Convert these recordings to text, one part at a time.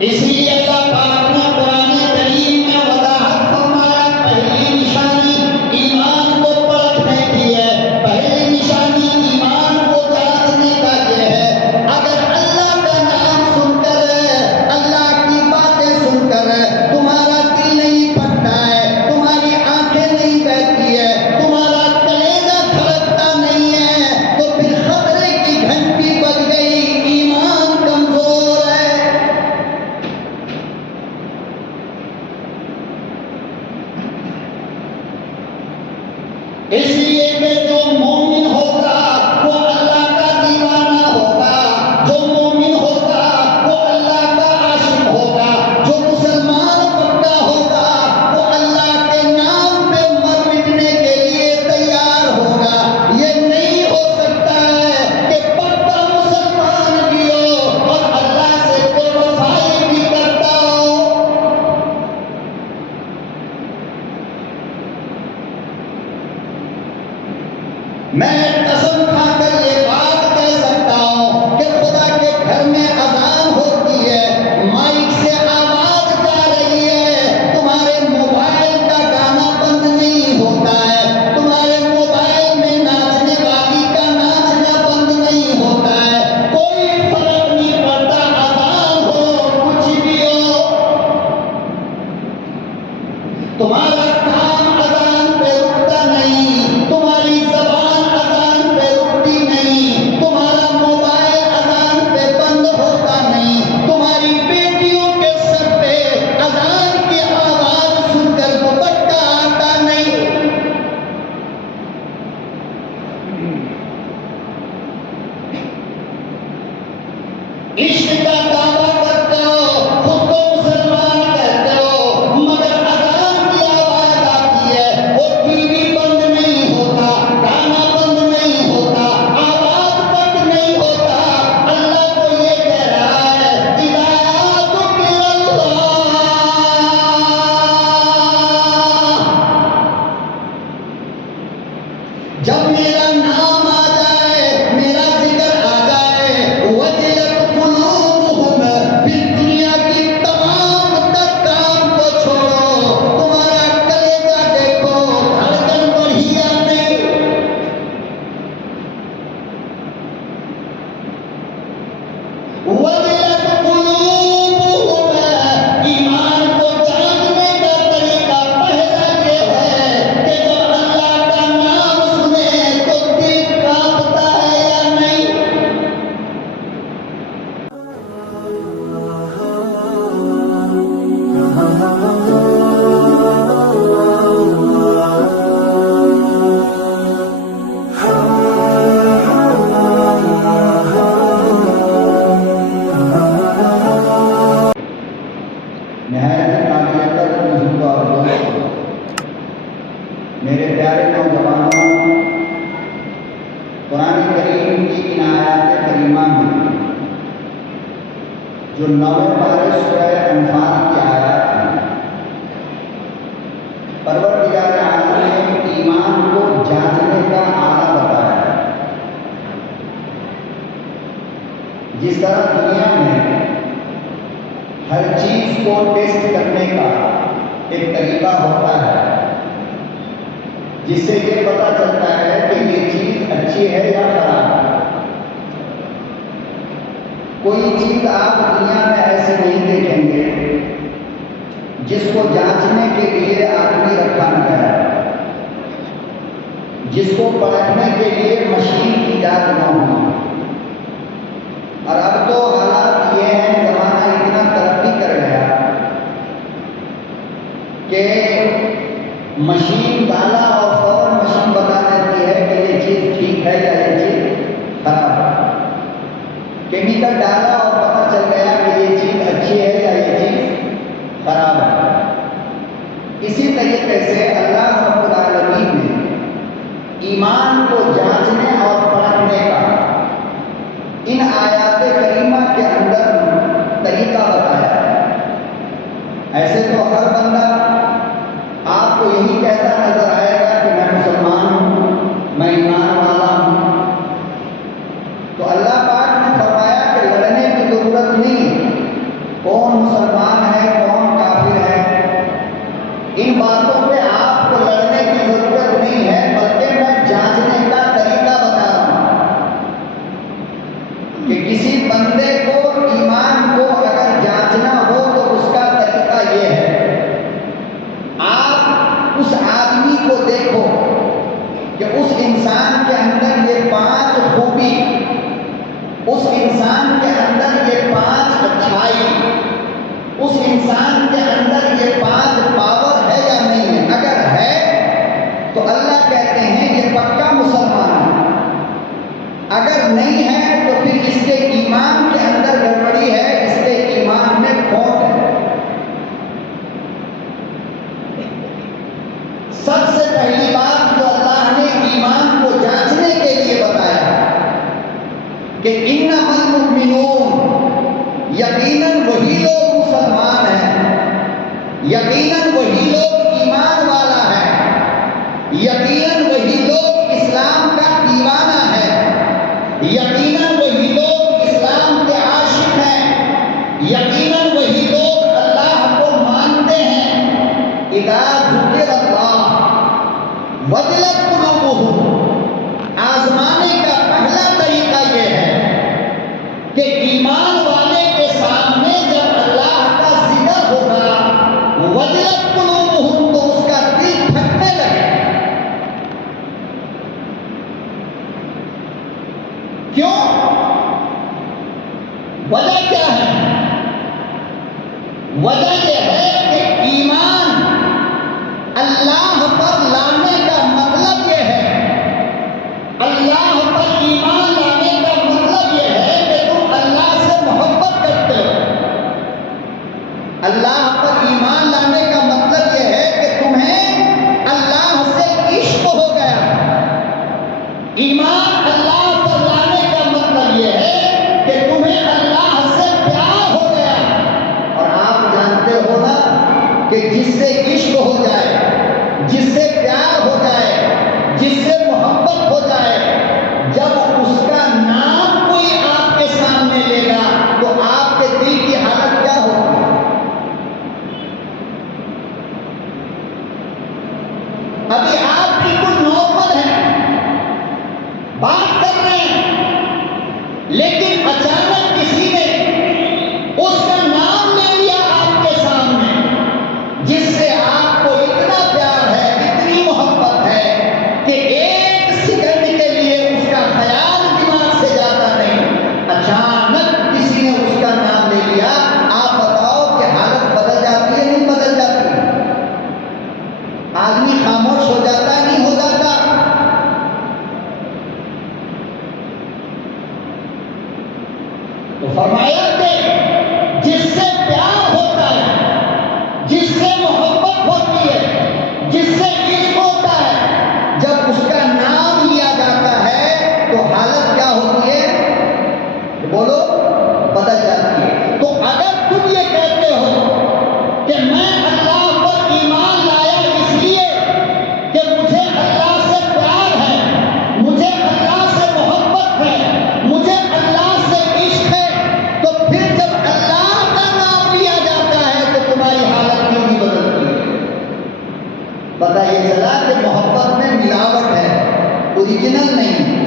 اس لیے اللہ پاک نے قرآن کریم میں وضاحت فرمایا، پہلی نشانی ایمان کو پرکھنے کی ہے، پہلی نشانی ایمان کو جانچنے کا یہ ہے، اگر اللہ کا نام سن کر، اللہ کی باتیں سن کر تمہارا دل نہیں پھٹتا ہے، تمہاری آنکھیں نہیں بہتی ہے، تمہارا کلیجہ دھڑکتا نہیں ہے، تو پھر خطرے کی گھنٹی بج گئی، ایمان کمزور ہے۔ اس لیے کہ جو مومن ہوگا وہ اللہ کا دیوانہ ہوگا، جو مومن ہوگا وہ اللہ کا عاشق ہوگا، جو مسلمان پکا ہوگا وہ اللہ کے نام پہ مر مٹنے کے لیے تیار ہوگا۔ یہ نہیں ہو سکتا ہے کہ پکا مسلمان بھی ہو اور اللہ سے بے وفائی بھی کرتا ہو۔ میں قسم کھا کر یہ بات کہہ سکتا ہوں کہ خدا کے گھر میں اذان ہوتی ہے، مائک سے آواز جا رہی ہے، تمہارے موبائل کا گانا بند نہیں ہوتا ہے، تمہارے موبائل میں ناچنے والی کا ناچنا بند نہیں ہوتا ہے، کوئی فرق نہیں پڑتا، اذان ہو کچھ بھی ہو، تمہارا کام اذان پہ رکتا نہیں، تمہاری زبان اذان پہ رکتی نہیں، تمہارا موبائل اذان پہ بند ہوتا نہیں، تمہاری بیٹیوں کے سر پہ اذان کی آواز سن کر دوپٹہ آتا نہیں۔ عشق کا دعویٰ کرتے ہو، خود کو مسلمان کہتے ہو، مگر اذان کی آواز آتی ہے، وہ ٹی وی بند نہیں ہوتا، گانا بند نہیں ہوتا، آواز بند نہیں ہوتا، اللہ تو یہ کہہ رہا ہے اِذَا ذُكِرَ اللَّهُ، جب میرا نام آ جائے، میرا ذکر آ جائے، وجلت قلوبہم، پھر دنیا کی تمام تر کام کو چھوڑو، تمہارا کلیجہ دیکھو، دھڑکن بڑھی یا نہیں؟ وجلت قلوبہم، ایمان کو جانچنے کا طریقہ پہلا یہ ہے کہ جب اللہ کا نام سنے تو دل کانپتا ہے یا نہیں؟ نہایت قابل قدر بزرگ اور دوستو، میرے پیارے نوجوانوں، قرآن کریم کی ان آیات کریمہ میں جو 9 پارے سورہ انفال کی آیات ہیں، پروردگار عالم نے ایمان کو جانچنے کا آلہ بتایا ہے۔ جس طرح دنیا میں ہر چیز کو ٹیسٹ کرنے کا ایک طریقہ ہوتا ہے، جس سے یہ پتہ چلتا ہے کہ یہ چیز اچھی ہے یا خراب ہے۔ کوئی چیز آپ دنیا میں ایسے نہیں دیکھیں گے جس کو جانچنے کے لیے آدمی رکھا نہ ہے، جس کو پرکھنے کے لیے مشین ایجاد نہ ہو۔ اور اب تو حالات یہ ہیں، زمانہ اتنا ترقی کر گیا کہ مشین ڈالا اور فوراً مشین بتا دیتی ہے کہ یہ چیز ٹھیک ہے یا یہ چیز خراب ہے۔ کیمیکل ڈالا اور پتہ چل گیا کہ یہ چیز اچھی ہے یا یہ چیز خراب ہے۔ اسی طریقے سے اللہ رب العالمین نے ایمان کو جانچنے اور پرکھنے کا ان آیات کریمہ کے اندر طریقہ بتایا ہے۔ ایسے تو ہر بندہ آپ کو یہی کہتا نظر آئے گا کہ میں مسلمان ہوں، میں ایمان والا ہوں، تو اللہ پاک نے فرمایا کہ لڑنے کی ضرورت نہیں، کون وہی لوگ مسلمان ہیں، یقیناً وہی لوگ ایمان والا ہے، یقیناً وہی لوگ اسلام کا دیوانہ ہے، یقیناً وہی لوگ اسلام کے عاشق ہیں، یقیناً وہی لوگ اللہ کو مانتے ہیں۔ اذا ذکر اللہ وجلت قلوبہم، آزمانے کا پہلا طریقہ یہ ہے کہ ایمان والے کے سامنے جب اللہ کا ذکر ہوگا وجلت قلوبہم، تو اس کا دل پھٹنے لگے۔ کیوں؟ وجہ کیا ہے؟ وجہ یہ ہے کہ ایمان اللہ پر لانے کا مطلب یہ ہے، اللہ پر ایمان لانے کا مطلب یہ ہے کہ تم اللہ سے محبت کرتے ہو۔ اللہ پر ایمان لانے کا مطلب یہ ہے کہ تمہیں اللہ سے عشق ہو گیا۔ ایمان اللہ پر لانے کا مطلب یہ ہے کہ تمہیں اللہ سے پیار ہو گیا۔ اور آپ جانتے ہو نا کہ جس سے عشق ہو جائے، جس سے پیار ہو جائے، جس سے محبت ہو جائے، جب اس کا نام کوئی آپ کے سامنے لے گا تو آپ کے دل کی حالت کیا ہوگی؟ ابھی آپ بالکل نارمل ہیں، بات کر رہے ہیں، لیکن اچانک کسی نے اس کا نام لے لیا آپ کے سامنے، جس سے آپ کو اتنا پیار ہے، اتنی محبت ہے کہ ایک سیکنڈ کے لیے اس کا خیال دماغ سے جاتا نہیں۔ اچانک کسی نے اس کا نام لے لیا، آپ بتاؤ کہ حالت بدل جاتی ہے نہیں بدل جاتی؟ آدمی خاموش ہو جاتا ہے نہیں ہو جاتا؟ تو فرمایا کہ جس سے پیار ہوتا ہے، جس سے محبت ہوتی ہے، جس سے عشق ہوتا ہے، جب اس کا نام لیا جاتا ہے تو حالت کیا ہوتی ہے؟ بولو، بدل جاتی ہے۔ تو اگر تم یہ کہتے ہو کہ میں اللہ پر ایمان لایا اس لیے کہ مجھے اللہ سے پیار ہے، مجھے اللہ سے محبت ہے، مجھے اللہ سے عشق ہے، تو پھر جب اللہ کا نام لیا جاتا ہے تو تمہاری حالت کیوں نہیں بدلتی ہے؟ پتہ یہ چلا کہ محبت میں ملاوٹ ہے، اوریجنل نہیں۔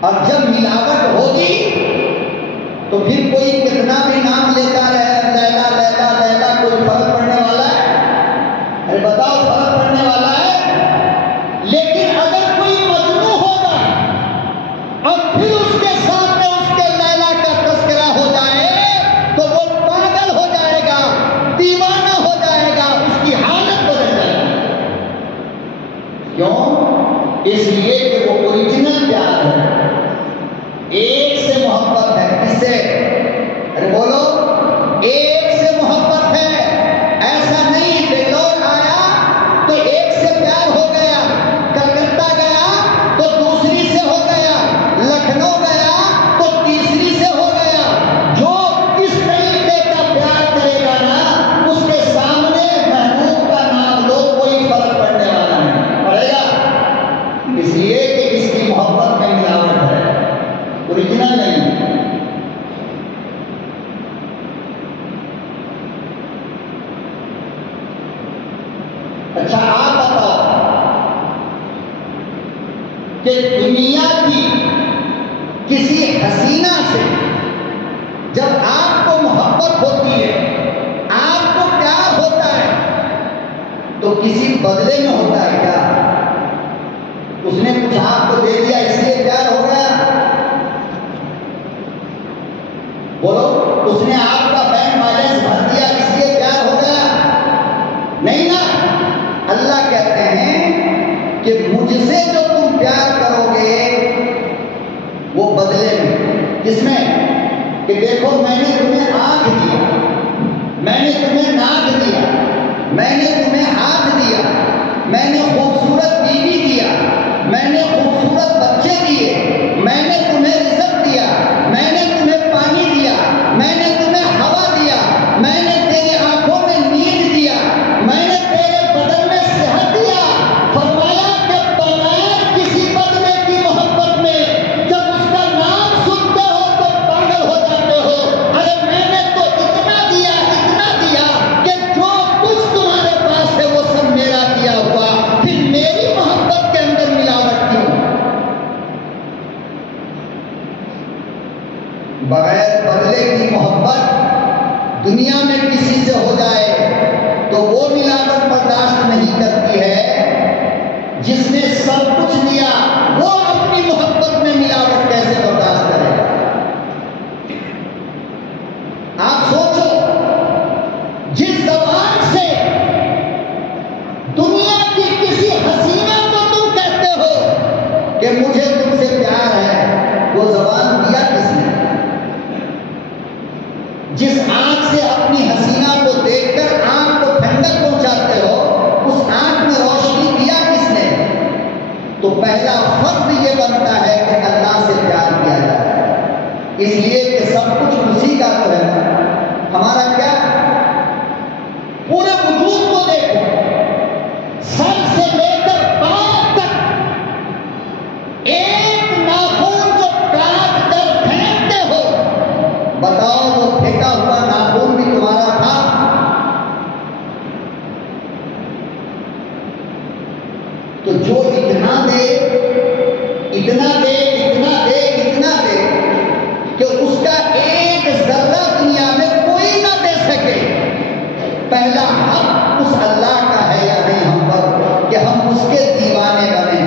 اور جب ملاوٹ ہوگی تو پھر کوئی کتنا بھی نام لیتا رہے، لیلا لیلا لیلا، کوئی فرق پڑنے والا ہے؟ ارے بتاؤ، فرق پڑنے والا ہے؟ لیکن اگر کوئی مجنون ہوگا اور پھر اس کے سامنے اس کے لیلا کا تذکرہ ہو جائے تو وہ پاگل ہو جائے گا، دیوانہ ہو جائے گا، اس کی حالت بدل جائے گی۔ کیوں؟ اس لیے کہ وہ اوریجنل پیار ہے، ایک سے محبت ہے۔ کس سے؟ ارے بولو، ایک سے محبت ہے۔ ایسا نہیں بنگلور آیا تو ایک سے پیار ہو گیا، کلکتہ گیا تو دوسری سے ہو گیا، لکھنؤ گیا تو تیسری سے ہو گیا۔ جو اس طریقے کا پیار کرے گا نا، اس کے سامنے محبوب کا نام لو، کوئی فرق پڑنے والا نہیں پڑے گا، اس لیے کہ اس کی محبت میں ملاوٹ ہے، اوریجنل نہیں۔ اچھا آپ بتاؤ کہ دنیا کی کسی حسینہ سے جب آپ کو محبت ہوتی ہے، آپ کو پیار ہوتا ہے، تو کسی بدلے میں ہوتا ہے کیا؟ اس نے کچھ آپ کو دے دیا اس لیے پیار ہو گیا؟ بولو، اس نے آپ کا بینک بیلنس بھر دیا اس لیے پیار ہو گیا؟ نہیں نا۔ اللہ کہتے ہیں کہ مجھ سے جو تم پیار کرو گے وہ بدلے میں، کس میں؟ کہ دیکھو میں نے تمہیں آنکھ دیا، میں نے تمہیں ناک دیا، میں نے تمہیں ہاتھ دیا، میں نے خوبصورت بیوی دیا، میں نے خوبصورت بچے دیے، میں نے تمہیں رزق دیا، میں نے تمہیں پانی دیا، میں نے جس آنکھ سے اپنی حسینہ کو دیکھ کر آنکھ کو ٹھنڈک پہنچاتے ہو، اس آنکھ میں روشنی دیا کس نے؟ تو پہلا فرض یہ بنتا ہے کہ اللہ سے پیار کیا جائے، اس لیے کہ سب کچھ اسی کا تو ہے۔ ہمارا کیا؟ پورے وجود کو دیکھو، سر سے لے کر پاؤں تک ایک ناخن جو کاٹ کر پھینکتے ہو، بتاؤ وہ پھینکا ہوا ناخن بھی تمہارا تھا؟ تو جو اتنا دے اتنا دے اتنا دے اتنا دے کہ اس کا ایک ذرہ دنیا میں کوئی نہ دے سکے، پہلا حق اس اللہ کا ہے یا نہیں ہم پر کہ ہم اس کے دیوانے بنے،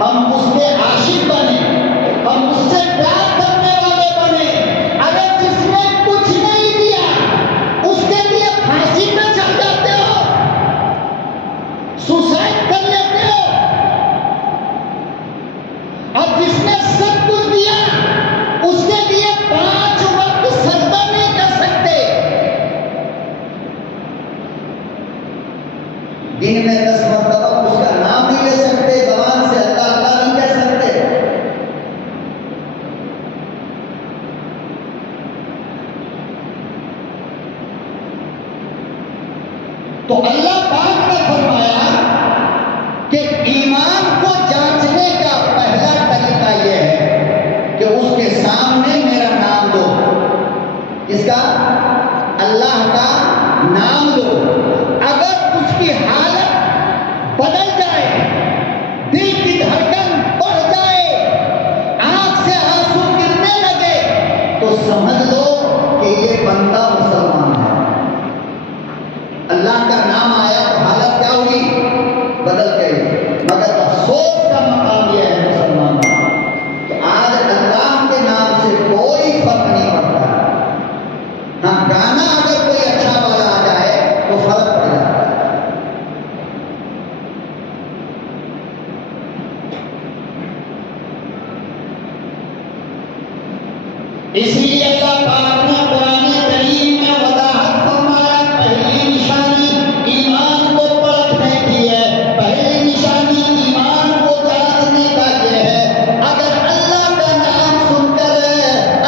ہم اس کے عاشق بنے، ہم اس سے پیار کرنے والے بنے۔ اگر جس نے کچھ نہیں دیا اس کے لیے پھانسی پہ چڑھ جاتے ہو، سوسائڈ کر لیتے ہو، اور جس نے سب کچھ دیا اس کے لیے 5 وقت سجدہ نہیں کر سکتے، دن میں 10 مرتبہ اس کا نام نہیں لے سکتے، زبان سے اللہ اللہ نہیں کہہ سکتے۔ تو اللہ پاک نے فرمایا کہ ایمان کو جانچنے کا پہلا طریقہ یہ ہے کہ اس کے سامنے میرا نام لو۔ اس کا؟ اللہ کا نام لو۔ اگر اس کی حالت بدل جائے، دل کی دھڑکن بڑھ جائے، آنکھ سے آنسو گرنے لگے، تو سمجھ لو کہ یہ بندہ مسلمان ہے۔ اللہ کا نام آیا تو حالت کیا ہوئی؟ بدل گئی۔ مگر افسوس کا مقام یہ ہے مسلمان کہ آج اللہ کے نام سے کوئی فرق نہیں پڑتا۔ ہاں، گانا اگر کوئی اچھا والا آ جائے تو فرق پڑ جاتا ہے۔ اس لیے اللہ پاک نے قرآن کریم میں وضاحت فرمایا، پہلی نشانی ایمان کو پرکھنے کی ہے، پہلی نشانی ایمان کو جانچنے کا یہ ہے۔ اگر اللہ کا نام سن کر،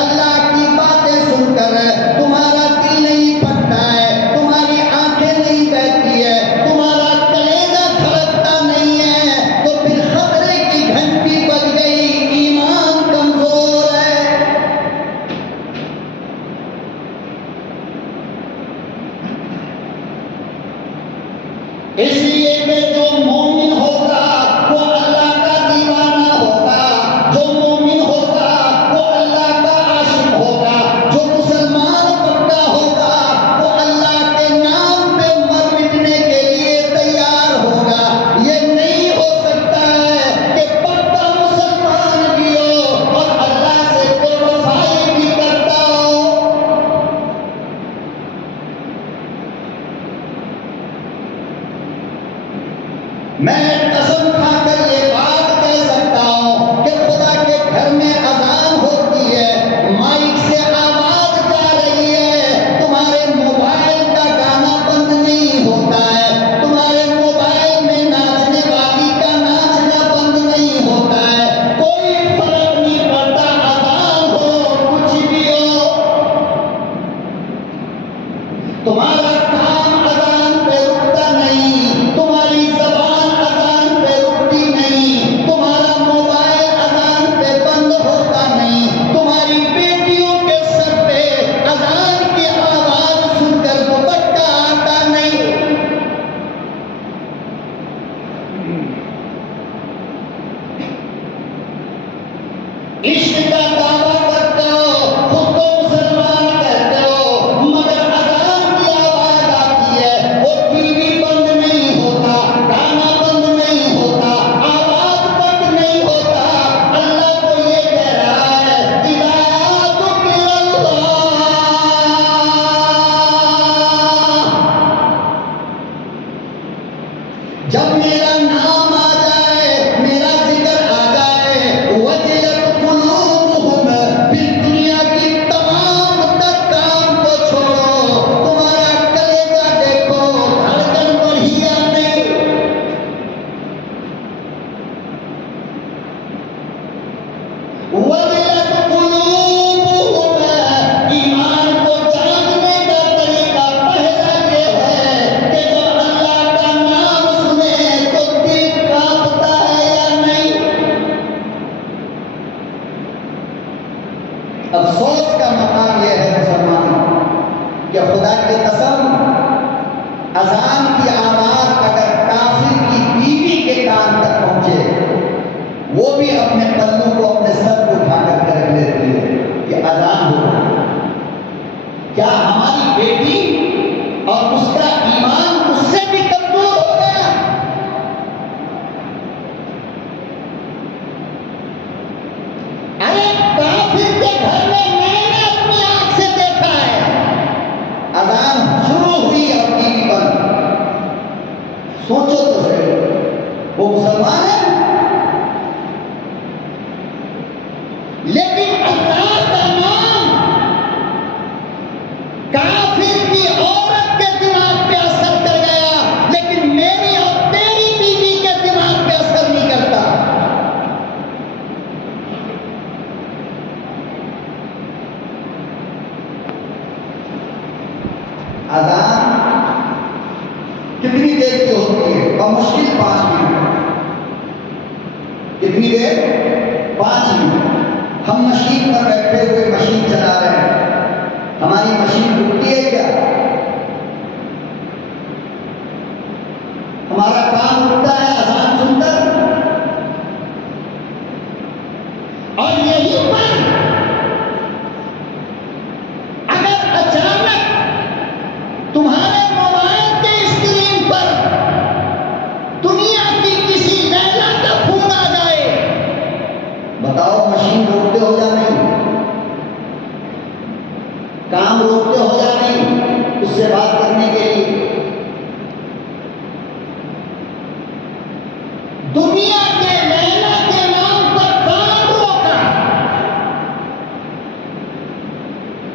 اللہ کی باتیں سن کر تمہارا دل نہیں پھٹتا ہے، تمہاری آنکھیں نہیں بہتی ہے، تمہارا کلیجہ دھڑکتا نہیں ہے، تو پھر خطرے کی گھنٹی بج گئی، ایمان کمزور ہے۔ اس لیے کہ جو مومن ہوگا وہ اللہ کا دیوانہ ہوگا، جو مومن ہوگا وہ اللہ کا عاشق ہوگا، جو مسلمان پکا ہوگا وہ اللہ کے نام پہ مر مٹنے کے لیے تیار ہوگا۔ یہ نہیں ہو سکتا ہے کہ پکا مسلمان بھی ہو اور اللہ سے بے وفائی بھی کرتا ہو۔ میں قسم کھا کر یہ بات کہہ سکتا ہوں کہ خدا کے گھر میں اذان ہوتی ہے، مائک سے آواز جا رہی ہے، تمہارے موبائل کا گانا بند نہیں ہوتا ہے، تمہارے موبائل میں ناچنے والی کا ناچنا بند نہیں ہوتا ہے، کوئی فرق نہیں پڑتا، اذان ہو کچھ بھی ہو، تمہارا کام اذان پہ رکتا نہیں، تمہاری زبان اذان پہ رکتی نہیں، تمہارا موبائل اذان پہ بند ہوتا نہیں، تمہاری بیٹیوں کے سر پہ اذان کی آواز سن کر دوپٹہ آتا نہیں۔ عشق کا دعویٰ کرتے ہو، خود کو مسلمان کہتے ہو، مگر اذان کی آواز کیا ہماری بیٹی اور اس کا ایمان اس سے بھی کمزور ہو گیا؟ ارے کافر کے گھر میں میں نے اپنی آنکھ سے دیکھا ہے، اذان شروع ہوئی اور ٹی وی بند۔ سوچو تو صحیح، وہ مسلمان ہے لیکن اللہ کا نام کافر کی عورت کے دماغ پہ اثر کر گیا، لیکن میری اور تیری بیوی کے دماغ پہ اثر نہیں کرتا۔ اذان کتنی دیر کی ہوتی ہے؟ بمشکل 5 منٹ۔ کتنی دیر؟ 5 منٹ۔ ہم مشین پر بیٹھے ہوئے مشین چلا رہے ہیں، ہماری مشین رکتی ہے کیا؟ ہمارا کام رکتا ہے اذان سن کر؟ اور یہی پر اگر اچانک تمہارے موبائل کے اسکرین پر دنیا کی کسی لیلا کا فون آ جائے، بتاؤ مشین روکتے ہو یا نہیں؟ کام روکتے ہو یا نہیں اس سے بات کرنے کے لیے؟ دنیا کے لیلا کے نام پر کام روکا،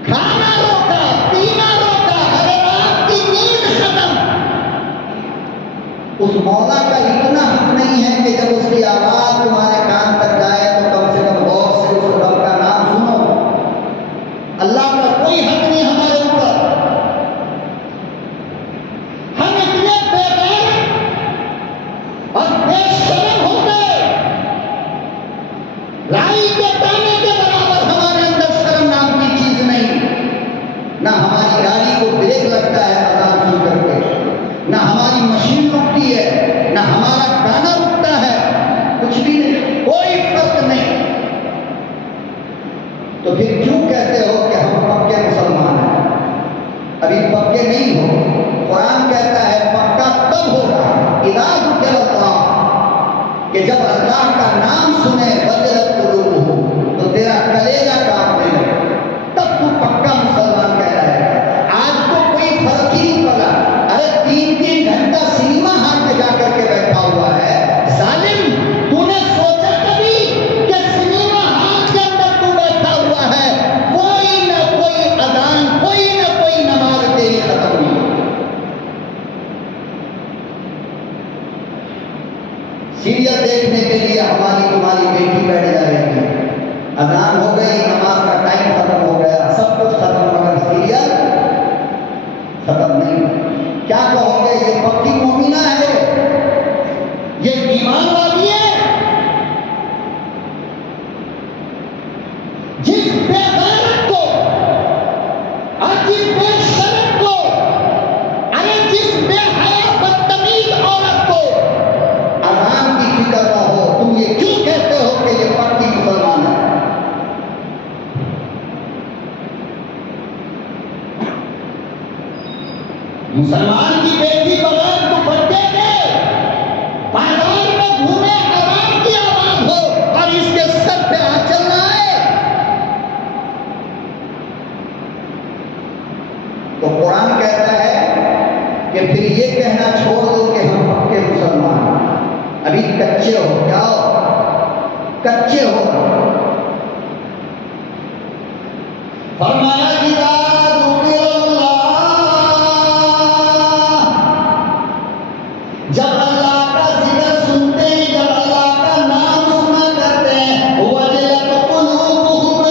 کھانا روکا، پینا روکا، ہر رات کی نیند ختم۔ اس مولا کا اتنا حق نہیں ہے کہ جب اس کی آواز تمہارے کان تک جائے تو کم سے کم غور سے اس رب کا نام سنو؟ اللہ کا کوئی حق نہیں ہمارے اوپر۔ ہم اتنے بے غیرت اور بے شرم ہو گئے، رائی کے دانے کے برابر ہمارے اندر شرم نام کی چیز نہیں۔ نہ ہماری گاڑی کو بریک لگتا ہے اذان سن کر کے، نہ ہماری مشین رکتی ہے، نہ ہمارا گانا رکتا ہے، کچھ بھی نہیں، کوئی فرق نہیں۔ تو پھر کیوں کہتے ہو کہ ہم پکے مسلمان ہیں؟ ابھی پکے نہیں ہو۔ قرآن کہتا ہے پکا تب ہوگا اذا ذکر اللہ، کہ جب اللہ کا نام سنے وجلت قلوبہم، تو تیرا کلیجہ کام دے گا، تب تو پکا مسلمان کہہ رہا ہے۔ آج تو کوئی فرق ہی نہیں پڑا۔ ارے 3 گھنٹہ سنیما ہال میں جا کر کے بیٹھا ہوا ہے، ظالم، تو نے سوچا کبھی کہ سنیما ہال کے اندر تو بیٹھا ہوا ہے، کوئی نہ کوئی اذان، کوئی نہ کوئی نماز تیری ختم نہیں ہوگی۔ سیریل دیکھنے کے لیے ہماری تمہاری بیٹی بیٹھ جائے گی، اذان ہو گئی، نماز کا ٹائم ختم ہو گیا، سب کچھ ختم، مگر سیریل ختم نہیں۔ کیا کہو گے؟ یہ پکی مومنہ ہے، یہ ایمان والی ہے۔ جس بے غیرت کو اور جس بے شرم کو، ارے جس بے حیا بدتمیز عورت کو اذان کی فکر نہ ہو، تم یہ کیوں کہتے ہو کہ یہ پکی مسلمان ہے؟ مسلمان کی بیٹی بغیر دوپٹے کے بازار میں گھومے، اذان کی آواز ہو اور اس کے سر پہ آنچل نہ آئے، تو قرآن کہتا ہے کہ پھر یہ کہنا چھوڑ دو کہ ہم پکے مسلمان ہیں۔ ابھی کچے ہو، کیا ہو؟ کچے ہو۔ فرمایا کہ جب اللہ کا ذکر سنتے ہیں، جب اللہ کا نام سنا کرتے ہیں، وجلت قلوبہم،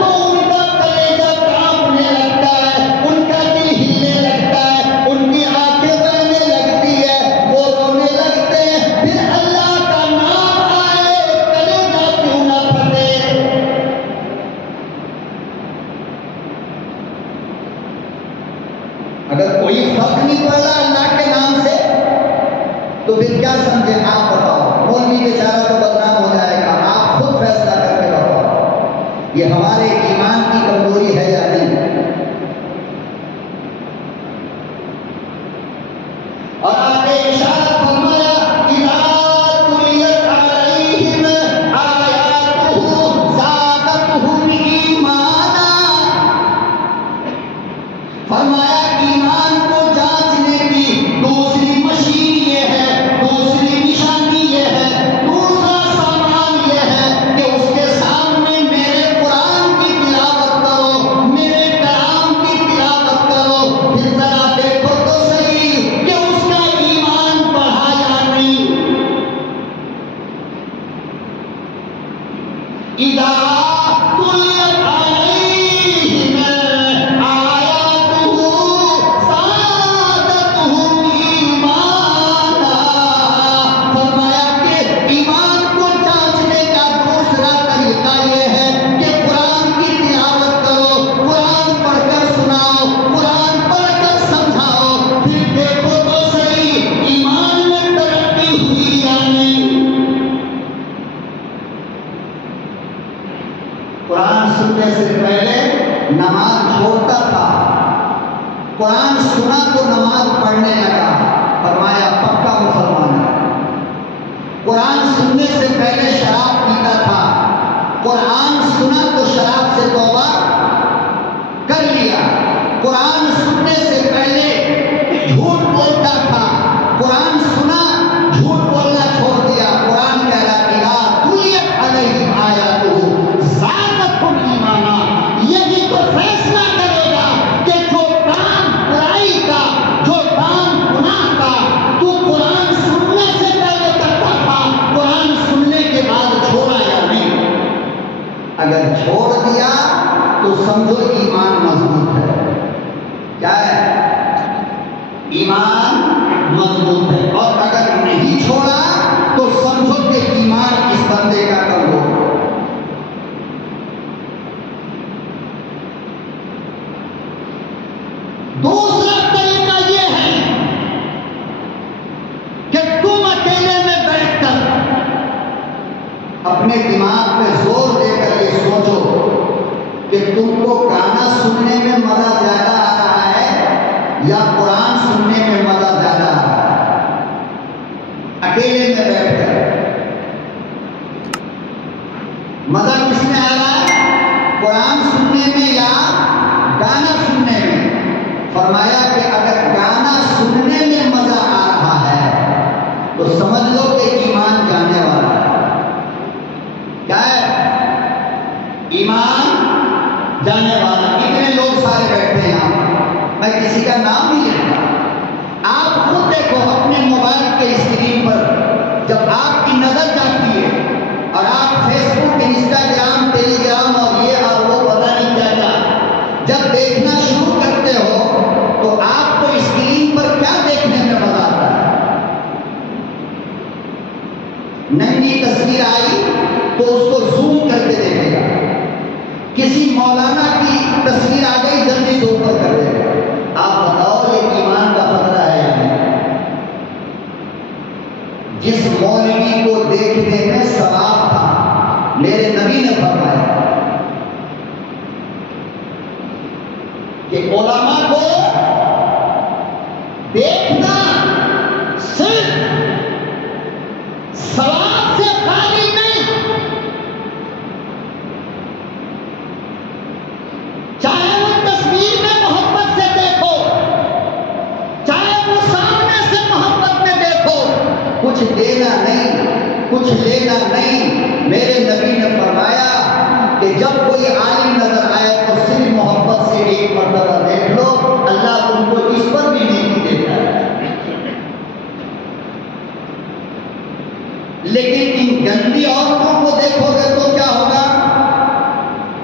تو ان کا کلیجہ کانپنے لگتا ہے، ان کا دل ہلنے لگتا ہے، ان کی آنکھیں بہنے لگتی ہے، وہ رونے لگتے ہیں۔ پھر اللہ کا نام آئے، کلیجہ کیوں نہ پھٹے؟ اگر کوئی فرق نہیں پڑ رہا اللہ کے نام سے تو پھر کیا سمجھے؟ آپ بتاؤ۔ مولوی بیچارہ تو بدنام ہو جائے گا، آپ خود فیصلہ کر کے بتاؤ یہ ہمارے ایمان کی کمزوری ہے یا نہیں۔ فرمایا ایمان کو جانچنے کی دوسری مشین یہ ہے، دوسری نشانی یہ ہے، دوسرا سامان یہ ہے کہ اس کے سامنے میرے قرآن کی تلاوت کرو، میرے کلام کی تلاوت کرو، پھر ذرا دیکھو تو صحیح کہ اس کا ایمان بڑھا یا نہیں۔ اذا تلیت علیہم آیاتہ زادتہم ایمانا۔ فرمایا کہ ایمان کو جانچنے کا دوسرا طریقہ یہ ہے کہ قرآن کی تلاوت کرو، قرآن پڑھ کر سناؤ، قرآن پڑھ کر سمجھاؤ، پھر دیکھو تو صحیح ایمان میں ترقی ہوئی یا نہیں۔ قرآن سننے سے پہلے نماز چھوڑتا تھا، قرآن سنا تو نماز پڑھنے لگا، فرمایا پکا مسلمان ہے۔ قرآن سننے سے پہلے شراب پیتا تھا، قرآن سنا تو شراب سے توبہ کر لیا۔ قرآن سننے سے پہلے جھوٹ بولتا تھا، قرآن سنا جھوٹ بولنا چھوڑ دیا۔ قرآن کہہ رہا اذا تلیت علیہم آیاتہ زادتہم ایمانا۔ یہی تو فیصلہ کرے گا کہ جو کام برائی کا، جو کام گناہ کا تو قرآن سننے سے پہلے کرتا تھا، قرآن سننے کے بعد چھوڑا یا نہیں۔ اگر چھوڑ دیا تو سمجھو ایمان مضبوط ہے۔ کیا ہے؟ ایمان مضبوط ہے۔ اور اگر نہیں چھوڑا تو سمجھو کہ ایمان اس بندے کا کمزور ہے۔ دوسرا طریقہ یہ ہے کہ تم اکیلے میں بیٹھ کر اپنے دماغ پہ زور دے کر یہ سوچو کہ تم کو گانا سننے میں مزہ زیادہ آ رہا ہے یا قرآن سننے میں مزہ زیادہ آ رہا ہے۔ اکیلے میں بیٹھ کر مزہ کس میں آ رہا ہے؟ قرآن سننے میں یا گانا سننے میں؟ فرمایا کہ اگر گانا سننے میں مزہ آ رہا ہے تو سمجھ لو کہ ایمان جانے والا ہے۔ کیا ہے؟ ایمان جانے والا۔ کتنے لوگ سارے بیٹھے ہیں یہاں، میں کسی کا نام نہیں لیتا، آپ خود دیکھو اپنے موبائل کے اسکرین پر، جب آپ کی نظر جاتی ہے اور آپ فیس بک، انسٹاگرام، ٹیلی گرام اور یہ اور وہ پتہ نہیں کیا کیا جب دیکھنا شروع کرتے ہو تو آپ کو اسکرین پر کیا دیکھنے میں مزہ آتا ہے؟ ننگی تصویر آئی تو اس کو زوم کر کے دیکھے گا، کسی مولانا کی تصویر آ گئی جلدی زوم کر دے گا۔ آپ بتاؤ یہ ایمان کا خطرہ ہے یا نہیں؟ جس مولوی کو دیکھنے میں ثواب تھا، میرے نبی نے فرمایا کہ علماء کو دیکھنا صرف ثواب سے خالی نہیں، چاہے وہ تصویر میں محبت سے دیکھو، چاہے وہ سامنے سے محبت میں دیکھو، کچھ دینا نہیں، کچھ لینا نہیں۔ میرے نبی نے فرمایا کہ جب کوئی عالم نظر آئے تو صرف محبت سے ایک مرتبہ دیکھ لو، اللہ تم کو اس پر بھی نیکی دیتا ہے۔ لیکن ان گندی عورتوں کو دیکھو گے تو کیا ہوگا؟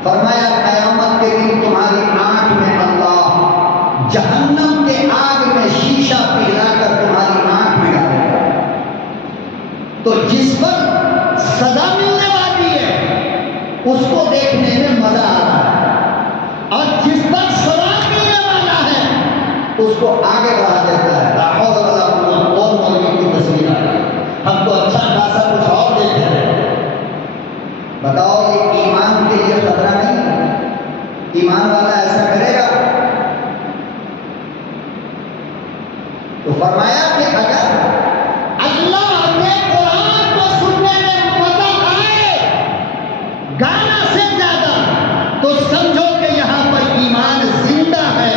فرمایا قیامت کے دن تمہاری آنکھ میں اللہ جہنم کے آگ میں شیشہ پگھلا کر تمہاری آنکھ میں ڈالے گا۔ تو جس پر سزا ملنے والی ہے اس کو دیکھنے میں مزہ آ رہا ہے، اور جس پر ثواب ملنے والا ہے اس کو آگے بڑھا دیتا ہے۔ لا حول ولا قوت، اور مولوی کی تصویر آ رہی ہے، ہم تو اچھا خاصا کچھ اور دیکھ رہے ہیں۔ بتاؤ یہ ایمان کے لیے خطرہ نہیں؟ ایمان والا ایسا کرے گا؟ تو فرمایا کہ اگر اللہ کے قرآن کو سننے میں مزہ آئے گانا سے زیادہ تو سمجھو کہ یہاں پر ایمان زندہ ہے۔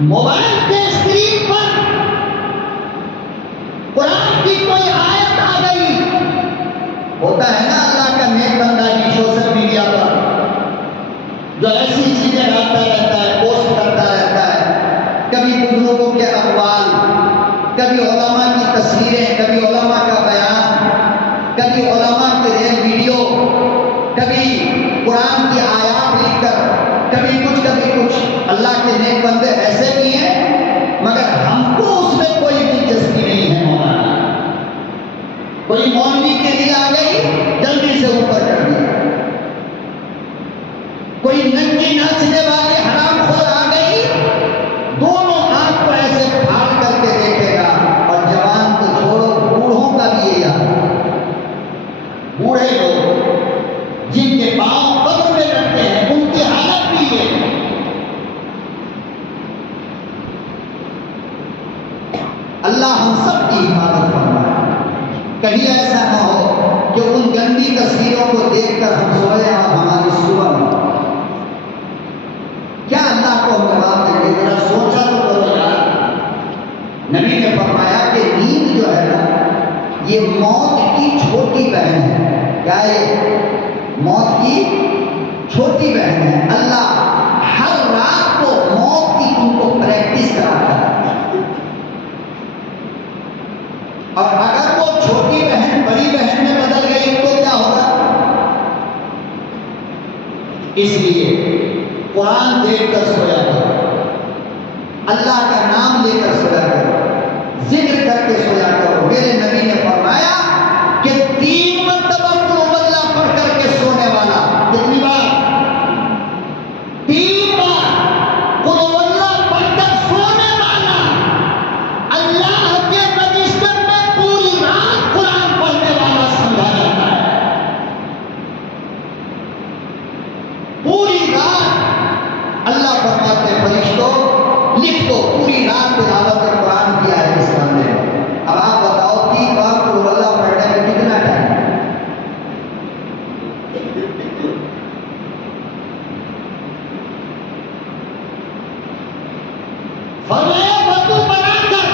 موبائل کے اسکرین پر قرآن کی کوئی آیت آ گئی، ہوتا ہے نا اللہ کا نیک بندہ بھی سوشل میڈیا پر جو ایسی چیزیں ڈالتا رہتا ہے، پوسٹ کرتا رہتا ہے، کبھی بزرگوں کے اقوال، کبھی علماء کی تصویریں، کبھی علماء کا بیان، کبھی علماء کے ریل ویڈیو، کبھی قرآن کی آیات لکھ کر، کبھی کچھ اللہ کے نیک بندے ایسے بھی ہیں، مگر ہم کو اس میں کوئی دلچسپی نہیں ہے مولانا۔ کوئی مولوی کے لیے آ گئی، جلدی سے اوپر کر دیا، کوئی ننگی ناچنے والی حرام خور آ گئی، دونوں آنکھ کو ایسے پھاڑ کر کے دیکھے گا، اور جوان تو چھوڑو، بوڑھوں کا بھی یہ یاد، بوڑھے لوگ جن کے پاؤں قبر میں رکھتے ہیں، ان کی حالت بھی یہ ہے۔ اللہ ہم سب کی حفاظت فرمائے، کہیں ایسا نہ ہو کہ ان گندی تصویروں کو دیکھ کر ہم سوئے اور ہماری صبح میں کیا اللہ کو ہم جواب دیں گے؟ ذرا سوچا تو کرو یار۔ نبی نے فرمایا کہ نیند جو ہے نا، یہ موت کی چھوٹی بہن ہے۔ کیا ہے؟ موت کی چھوٹی بہن ہے۔ اللہ ہر رات کو موت کی تم کو پریکٹس کراتا ہے، اور اگر وہ چھوٹی بہن بڑی بہن میں بدل گئی تو کیا ہوگا؟ اس لیے قرآن دیکھ کر سویا کرو، اللہ کا نام لے کر سویا کرو، ذکر کر کے سویا کرو۔ میرے نبی نے فرمایا کہ 3 مرتبہ قل هو اللہ پڑھ کر کے سونے والا، کتنی بار؟ 3 بار قل هو اللہ پڑھ کر سونے والا اللہ کے رجسٹر میں پوری رات قرآن پڑھنے والا سمجھا جاتا ہے۔ پوری رات اللہ فرماتے فرشتوں لکھ دو، پوری رات تلاوت قرآن کیا ہے اس بندے نے۔ اب آپ بتاؤ 3 بار قل هو اللہ پڑھنے میں کتنا ٹائم؟ فرمایا وضو بنا کر،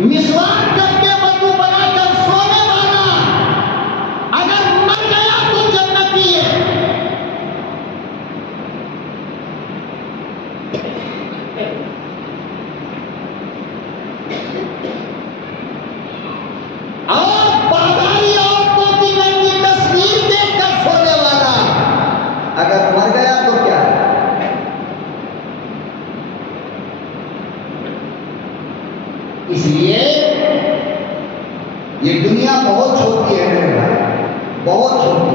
مسواک کر کے وضو بنا کر سونے والا اگر مر گیا تو جنتی ہے۔ اور بازاری عورتوں کی ننگی تصویر دیکھ کر سونے والا اگر مر گیا تو کیا ہے؟ اس لیے یہ دنیا بہت چھوٹی ہے میرے بھائی، بہت چھوٹی۔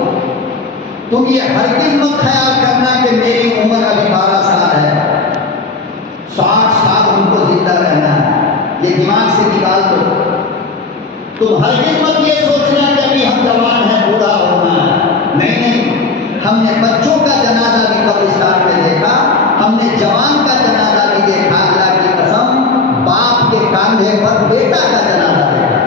تم یہ ہرگز مت خیال کرنا کہ میری عمر ابھی 12 سال ہے، 60 سال ہم کو زندہ رہنا ہے، یہ دماغ سے نکال دو۔ تم ہرگز مت یہ سوچنا کہ ابھی ہم جوان ہیں، بوڑھا ہونا ہے۔ نہیں، ہم نے بچوں کا جنازہ بھی قبرستان میں دیکھا، ہم نے جوان کا جنازہ بھی دیکھا، اللہ کی قسم، باپ کے کاندھے پر بیٹا کا جنازہ دیکھا۔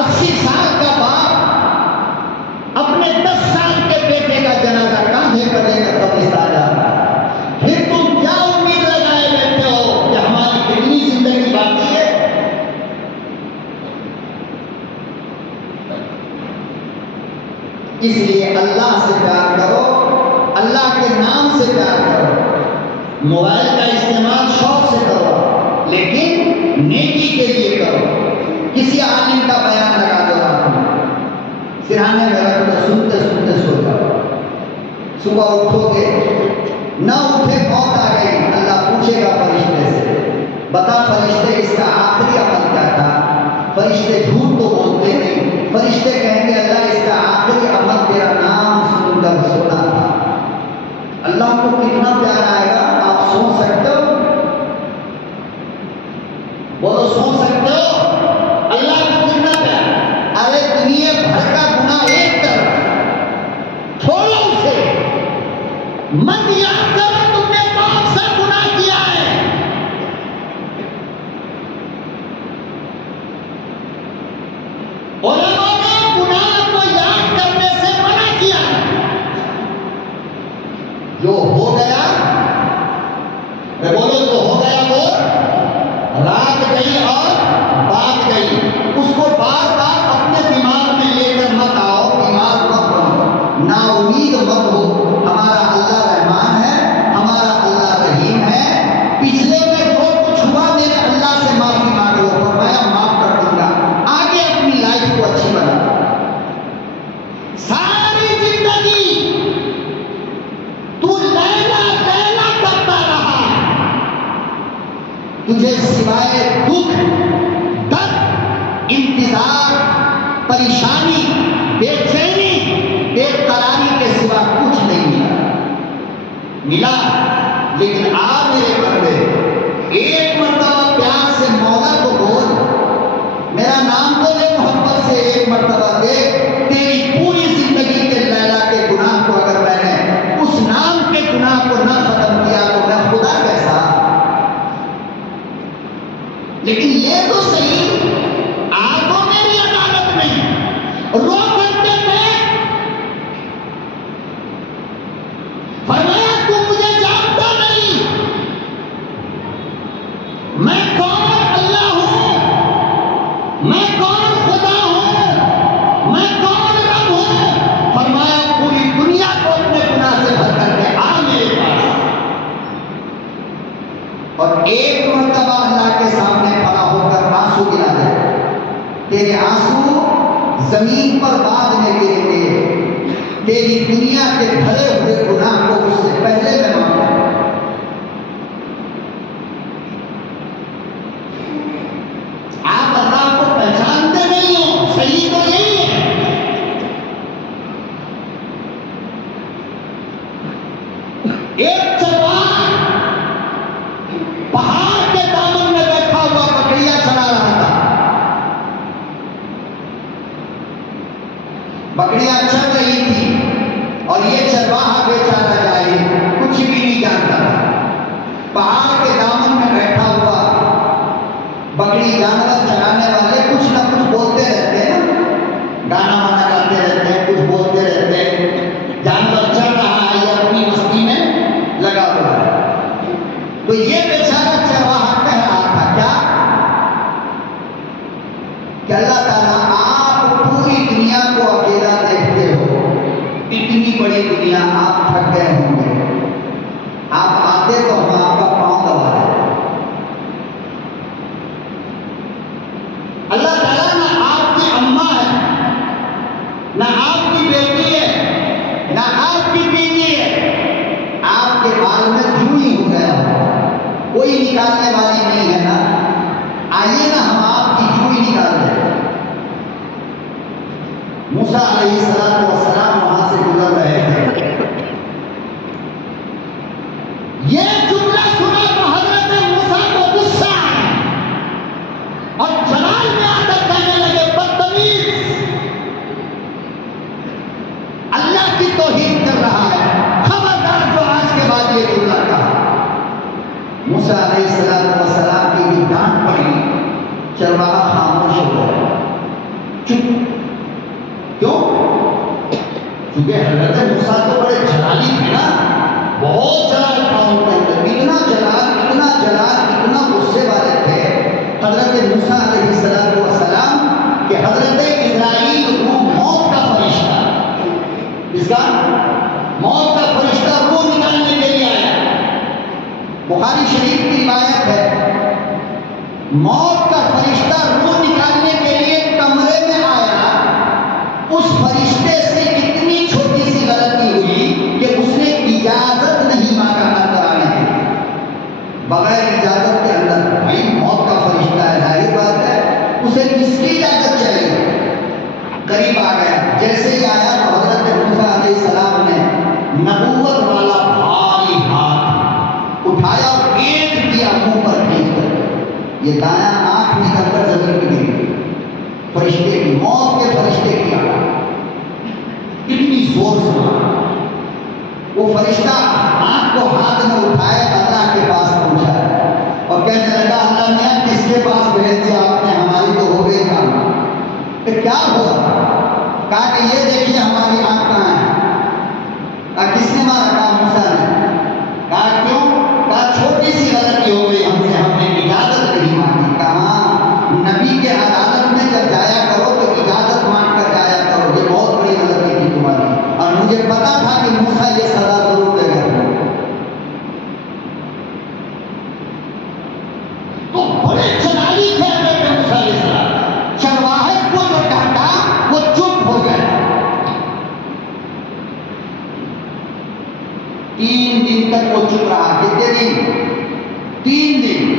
80 سال کا باپ اپنے 10 سال کے بیٹے کا جنازہ کاندھے پر لے کر قبرستان جاتا ہے۔ پھر تم کیا امید لگائے بیٹھے ہو کہ ہماری کتنی زندگی باقی ہے؟ اس لیے اللہ سے پیار کرو، اللہ کے نام سے پیار کرو، موبائل کا استعمال شوق سے کرو، لیکن نیکی کے لیے کرو۔ کسی عالم کا بیان لگا دو رات میں، سرہانے میں رکھ کر سنتے سنتے سو جاؤ، صبح اٹھو گے، نہ اٹھے موت آ گئی، اللہ پوچھے گا فرشتے سے، بتا فرشتے اس کا آخری عمل کیا تھا؟ فرشتے جھوٹ تو بولتے نہیں، فرشتے کہیں گے اللہ اس کا آخری عمل تیرا نام سن کر سونا تھا۔ اللہ کو کتنا پیار آئے گا؟ آپ سوچ سکتے ہو؟ بولو سوچ سکتے ہو؟ اللہ کو کتنا پیار؟ ارے دنیا بھر کا گناہ ایک طرف، چھوڑو اسے، مت یاد کرو تم نے کون سا گناہ کیا ہے۔ علماء نے گناہ تجھے سوائے دکھ، درد، انتظار، پریشانی، بے چینی، بے قراری کے سوا کچھ نہیں ملا لیکن آ میرے بندے، ایک مرتبہ پیار سے مولا کو بول، میرا نام تو لے محبت سے ایک مرتبہ دے، تیری پوری زندگی کے لیلا کے گناہ کو اگر میں نے اس نام کے گناہ کو نہ ختم کیا تو میں خدا کیسا؟ لیکن یہ تو صحیح، آپ تو میری عدالت میں رو کرتے تھے، فرمایا تو مجھے جانتا نہیں، میں کون اللہ ہوں، میں کون خدا ہوں، میں کون رب ہوں؟ فرمایا پوری دنیا کو اپنے گناہ سے بھر کر کے آ میرے پاس، اور ایک مرتبہ اللہ کے سامنے کھڑا ہو کر آنسو گرا دے، تیرے آنسو زمین پر بعد میں گریں گے، تیری دنیا کے بھرے ہوئے گناہ کو اس سے پہلے میں معاف کروں۔ آپ اللہ کو پہچانتے نہیں ہو، صحیح تو یہی ہے۔ ایک چرواہا پہاڑ کے دامن میں بیٹھا ہوا بکریاں چلا رہا تھا، بکریاں چل رہی تھی اور یہ چرواہا بیچارہ جاہل کچھ بھی نہیں جانتا تھا، پہاڑ کے دامن میں بیٹھا ہوا، بکری جانور چرانے والے کچھ نہ کچھ بولتے رہتے ہیں، گانا وانا گاتے رہتے ہیں، کچھ بولتے رہتے ہیں، جانور چل رہا ہے یا اپنی مستی میں لگا ہوا ہے، تو یہ بیچارہ چرواہا کہہ رہا تھا کیا کہ اللہ تعالیٰ آپ پوری دنیا کو اکیلا دیکھتے ہو، اتنی بڑی دنیا آپ تھک گئے ہوں گے، آپ آتے تو ہم آپ کا پاؤں دبا دیتے۔ اللہ تعالیٰ نہ آپ کی اماں ہے، نہ آپ کی بیٹی ہے، نہ آپ کی بیوی ہے، آپ کے بال میں جوں ہی ہو گیا ہو، کوئی نکالنے والی نہیں ہے نا، آئیے نا ہم آپ کی جوں ہی نکال دیں۔ موسیٰ علیہ السلام وہاں سے گزر رہے تھے، یہ جملہ سنا تو حضرت موسیٰ کو غصہ آیا اور جلال میں آ کر کہنے لگے بدتمیز، اللہ کی توہین کر رہا ہے، خبردار جو آج کے بعد یہ جملہ کہا۔ موسیٰ علیہ السلام کی بھی ڈانٹ پڑی، چرواہا خاموش ہو گیا، چپ۔ کیوں؟ کیونکہ حضرت موسیٰ تو بڑے جلالی تھے نا، بہت جلال تھا ان کے اندر، اتنا جلال، اتنا جلال، اتنا غصے والے تھے حضرت موسیٰ علیہ السلام کہ حضرت اسرائیل روح موت کا فرشتہ، اس کا موت کا فرشتہ روح نکالنے کے لیے آیا۔ بخاری شریف کی روایت ہے، موت کا فرشتہ روح نکالنے کے لیے کمرے میں آیا، اس فرشتے سے اتنی چھوٹی سی غلطی ہوئی کہ اس نے اجازت نہیں مانگا اندر آنے کے لیے، بغیر اجازت کے اندر، بھائی موت کا فرشتہ ہے، ظاہر بات ہے اسے کس کی اجازت چاہیے، قریب آ گیا، جیسے ہی آیا تو حضرت موسیٰ علیہ السلام نے نبوت والا بھاری ہاتھ اٹھایا اور ایک دیا منہ پر کھینچ کر، یہ دایاں آنکھ نکل کر زمین پہ گری، فرشتے کی، موت کے فرشتے کی آنکھ اتنی زور سے مارا، وہ فرشتہ آنکھ کو ہاتھ میں اٹھائے اللہ کے پاس پہنچا اور کہنے لگا اللہ نے کس کے پاس بھیج دیا آپ نے، ہماری تو ہو گئی کام۔ کہ کیا ہوا؟ کہا کہ یہ دیکھیے ہماری آنکھ کہاں ہے۔ کہا کس نے مارا؟ کہا موسیٰ نے۔ کہا کیوں؟ کہا چھوٹی سی غلطی ہو گئی ہم سے، ہم نے اجازت نہیں مانگی۔ کہا نبی کے عدالت میں جب جایا کرو تو اجازت مانگ کر جایا کرو، یہ بہت بڑی غلطی تھی تمہاری، اور مجھے پتا تھا کہ موسیٰ یہ سزا ضرور دے گا۔ تو بڑے جلالی تھے حضرت موسیٰ علیہ السلام، چرواہے کو جو ڈانٹا وہ چپ ہو گیا۔ 3 دن تک وہ چپ رہا، کتنے دن؟ 3 دن۔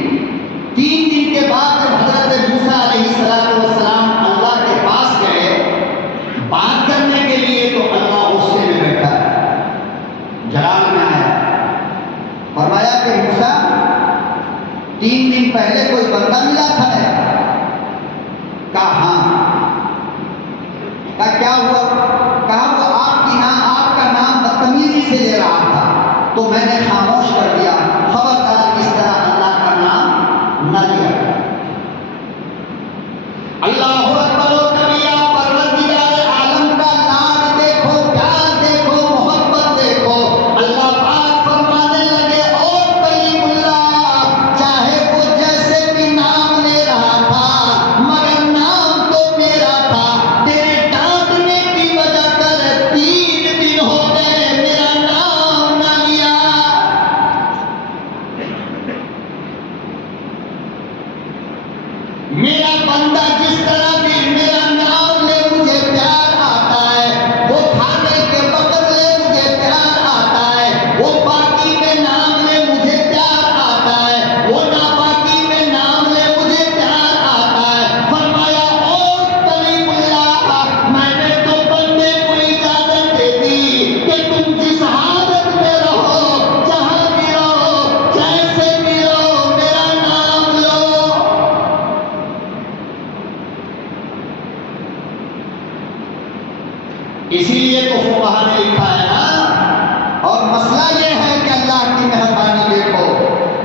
سے لے رہا تھا تو میں نے خاموش کر دیا. خبردار اس طرح اللہ کا نام نہ لیا. اللہ اکبر و کبیرہ. پروردگار عالم کا لاڈ دیکھو، پیار دیکھو، محبت دیکھو. اللہ پاک فرمانے لگے او کلیم اللہ، چاہے وہ جیسے بھی نام لے رہا تھا مگر نام تو میرا تھا. تیرے ڈانٹنے کی وجہ کر 3 دن ہو گئے میرا نام نہ لیا. میرا بندہ جس طرح بھی میرا نام لے مجھے پیار آتا ہے، وہ کھانے کے وقت لے مجھے پیار آتا ہے، وہ پاکی میں نام لے مجھے پیار آتا ہے، وہ ناپاکی میں نام لے مجھے پیار آتا ہے. فرمایا او کلیم اللہ، میں نے تو بندے کو اجازت دے دی کہ تم جس حالت میں رہو، جہاں بھی رہو، جیسے بھی رہو، میرا نام لو. اسی لیے تو فقہا نے لکھا ہے نا. اور مسئلہ یہ ہے کہ اللہ کی مہربانی دیکھو،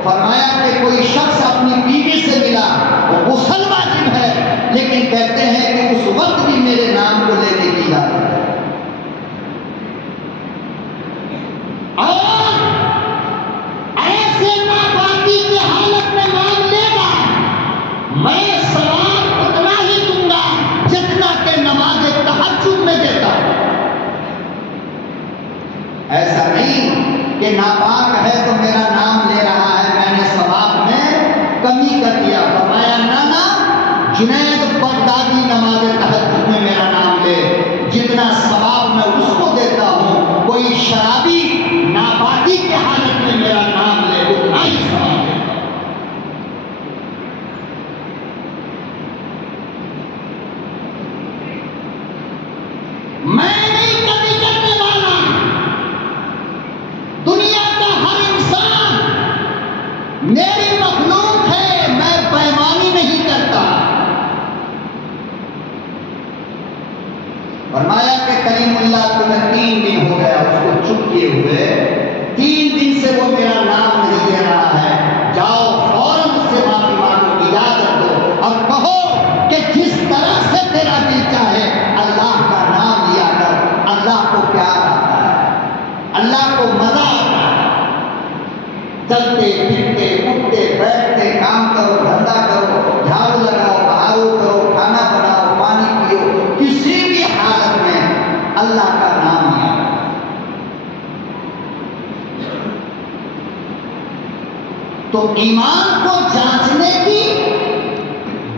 فرمایا کہ کوئی شخص اپنی بیوی سے ملا، وہ غسل واجب ہے، لیکن کہتے ہیں کہ اس وقت بھی میرے نام کو لینے کی اجازت ہے. اور ایسے ناپاکی کی حالت میں نام لے گا، میں ثواب اتنا ہی دوں گا جتنا کہ نماز تہجد میں دیتا ہوں. ایسا نہیں کہ ناپاک ہے تو میرا نام لے رہا ہے، میں نے ثواب میں کمی کر دیا. فرمایا نہ، جنید بغدادی نماز تہجد میں میرا نام لے، جتنا ثواب میں اس کو دیتا ہوں، کوئی شرابی ناپاکی کی حالت میں میرا نام لے اتنا ہی ثواب دیتا ہوں. میں نہیں کمی کرنے والا. دنیا کا ہر انسان میری مخلوق ہے، میں بےایمانی نہیں کرتا. فرمایا کہ کلیم اللہ تمہیں 3 دن ہو گیا اس کو چپ کیے ہوئے، 3 دن سے وہ میرا نام نہیں لے رہا ہے. جاؤ فوراً اس سے معافی مانگو، اجازت دو اور کہو کہ جس طرح سے تیرا دل چاہے اللہ کا نام لیا کر. اللہ کو پیار آتا ہے، اللہ کو مزہ آتا ہے. چلتے پھرتے اٹھتے بیٹھتے کام کرو، دھندا کرو، جھاڑو لگاؤ، بہارو کرو، کھانا بناؤ، پانی پیو، کسی بھی حالت میں اللہ کا نام لیا. تو ایمان کو جانچنے کی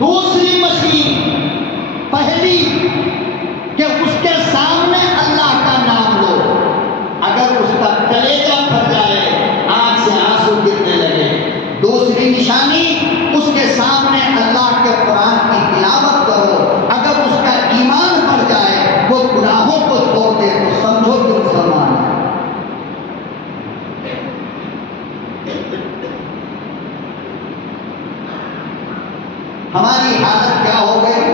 دوسری مشین، پہلی کہ اس کے سامنے اللہ کا نام لو. اگر اس کا کلیجہ پھٹ جائے، آنکھ سے آنسو گرنے لگے. دوسری نشانی، اس کے سامنے اللہ کے قرآن کی تلاوت کرو. اگر اس کا ایمان بڑھ جائے، وہ گناہوں کو چھوڑ دے تو سمجھو کہ مسلمان ہے. ہماری حالت کیا ہو گئی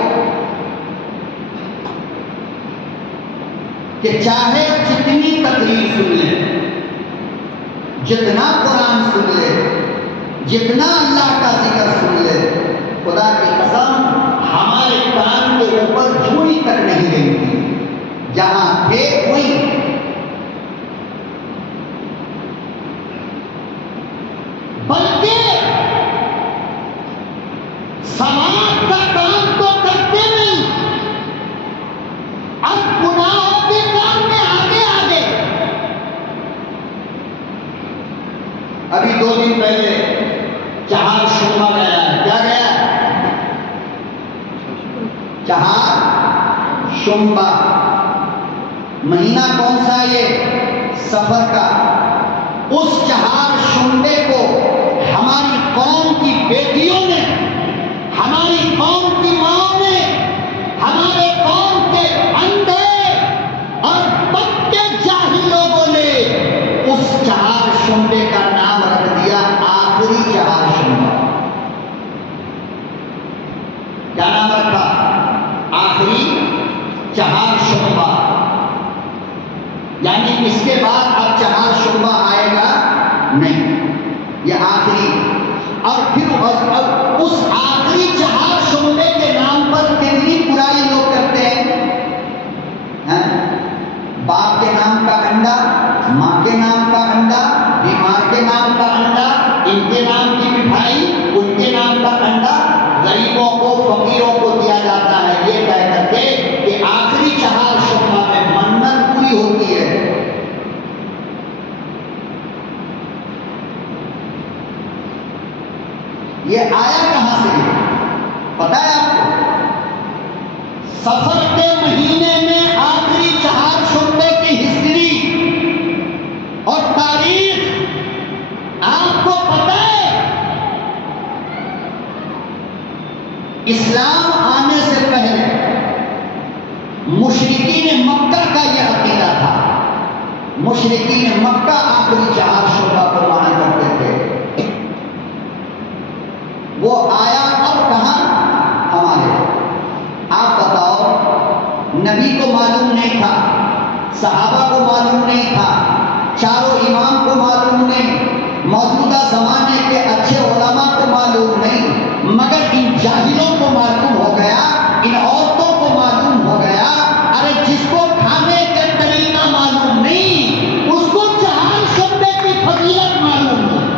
کہ چاہے جتنی تقریر سن لے، جتنا قرآن سن لے، جتنا اللہ کا ذکر سن لے، خدا کی قسم ہمارے کان کے اوپر جھوڑی تک نہیں رہتی. جہاں تھے وہی. بلکہ سماج کا کام تو کرتے نہیں، اب گناہوں کے کام میں آگے آگے. ابھی 2 دن پہلے چہار شمبا گیا ہے. کیا گیا؟ چہار شمبا. مہینہ کون سا؟ یہ سفر کا. اس چہار شمبے کو ہماری قوم کی بیٹیوں نے، ہماری قوم کی ماں نے، ہمارے قوم کے اندھے اور پکے جاہل لوگوں نے اس چہار شمبے کا نام رکھ دیا آخری چہار شمبا. کیا نام رکھا؟ آخری چہار شمبا. یعنی اس کے بعد اب نہیں، یہ آخری. اور پھر اس آخری 4 شعبے کے نام پر کتنی برائی لوگ کرتے ہیں. باپ کے نام کا انڈا، ماں کے نام کا انڈا، بیمار کے نام کا انڈا، ان کے نام کی مٹھائی، ان کے نام کا انڈا غریبوں کو فقیروں کو دیا جاتا ہے، یہ کہہ کر کے کہ آخری 4 شعبہ میں منت پوری ہوتی ہے. یہ آیا کہاں سے ہے پتہ ہے آپ کو؟ سفر کے مہینے میں آخری 4 شعبے کی ہسٹری اور تاریخ آپ کو پتہ ہے؟ اسلام آنے سے پہلے مشرکین مکہ کا یہ عقیدہ تھا. مشرکین مکہ آخری 4 شعبہ کو مانا کرتے تھے. وہ آیا اب کہاں؟ ہمارے. آپ بتاؤ، نبی کو معلوم نہیں تھا، صحابہ کو معلوم نہیں تھا، چاروں امام کو معلوم نہیں، موجودہ زمانے کے اچھے علماء کو معلوم نہیں، مگر ان جاہلوں کو معلوم ہو گیا، ان عورتوں کو معلوم ہو گیا. ارے جس کو کھانے کا طریقہ معلوم نہیں، اس کو 4 شعبے کی فضیلت معلوم نہیں.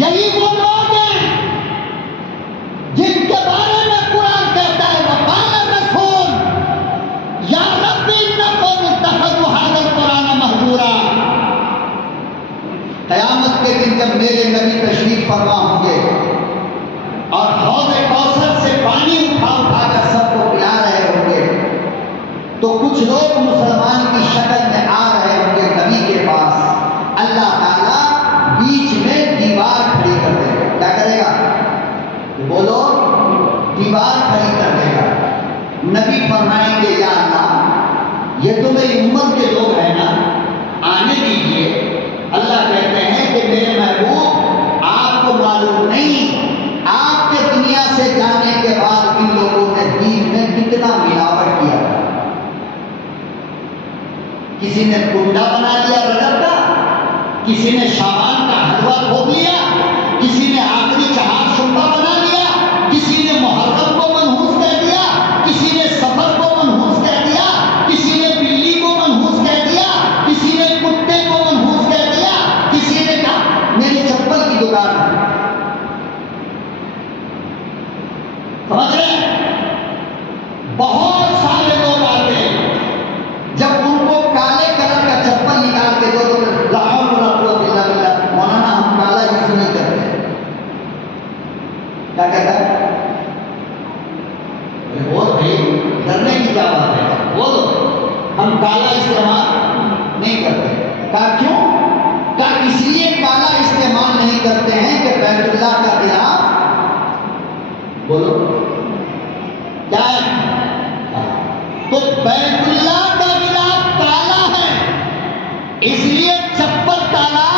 یہی وہ لوگ ہیں جن کے بارے میں قرآن کہتا ہے وقال الرسول یا رب ان قوم اتخذوا هذا القرآن مهجورا. قیامت کے دن جب میرے نبی تشریف فرما ہوں گے اور حوض کوثر سے پانی اٹھا اٹھا کر سب کو پلا رہے ہوں گے، تو کچھ لوگ مسلمان کی شکل میں آ رہے ہوں گے نبی کے پاس. اللہ تعالیٰ بیچ میں دیوار کھڑی کر دے گا. کیا کرے گا؟ بولو، دیوار کھڑی کر دے گا. نبی فرمائیں گے یا اللہ یہ تو میری امت کے لوگ ہیں نا، آنے دیجیے. اللہ کہتے ہیں کہ میرے محبوب آپ کو معلوم نہیں، آپ کے دنیا سے جانے کے بعد ان لوگوں نے دین میں کتنا ملاوٹ کیا تھا. کسی نے کنڈا بنا لیا رجب کا، کسی نے شعبان کا حلوہ کھو لیا، کسی نے آخری 4 شعبہ بنا لیا، کسی نے محرم کو منحوس کہہ دیا، کسی نے سفر کو منحوس کہہ دیا، کسی نے بلی کو منحوس کہہ دیا، کسی نے کتے کو منحوس کہہ دیا، کسی نے کہا میری چپل کی دکان ہے. سمجھ رہے ہیں؟ بہت سارے لوگ آتے ہیں، جب ان کو کالے کلر کا چپل نکال کے دو تو مولانا ہم کالا یوز نہیں کرتے. کیا کہتا ہے؟ بول بھائی ڈرنے کی کیا بات ہے، بولو ہم کالا استعمال نہیں کرتے. کہا کیوں؟ کہا اس لیے کالا استعمال نہیں کرتے ہیں کہ بیت اللہ کا غلاف، بولو کیا ہے؟ تو بیت اللہ کا غلاف کالا ہے، اس لیے چپل کالا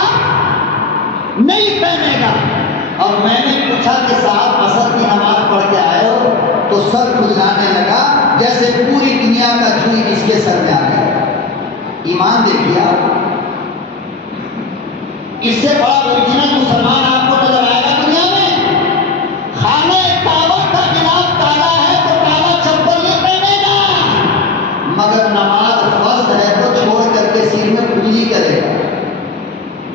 نہیں پہنے گا. اور میں نے پوچھا کہ صاحب عصر کی نماز پڑھ کے آئے ہو؟ تو سر کھلانے لگا جیسے پوری دنیا کا جوئی اس کے سر میں آ گیا. ایمان دیکھیے آپ، اس سے بڑا اوریجنل مسلمان آپ کو نظر آئے گا دنیا میں؟ خانہ کعبہ کا غلاف کالا ہے تو کالا چپل نہیں پہنے گا، مگر نماز فرض ہے تو چھوڑ کر کے سر میں کھجلی کرے گا.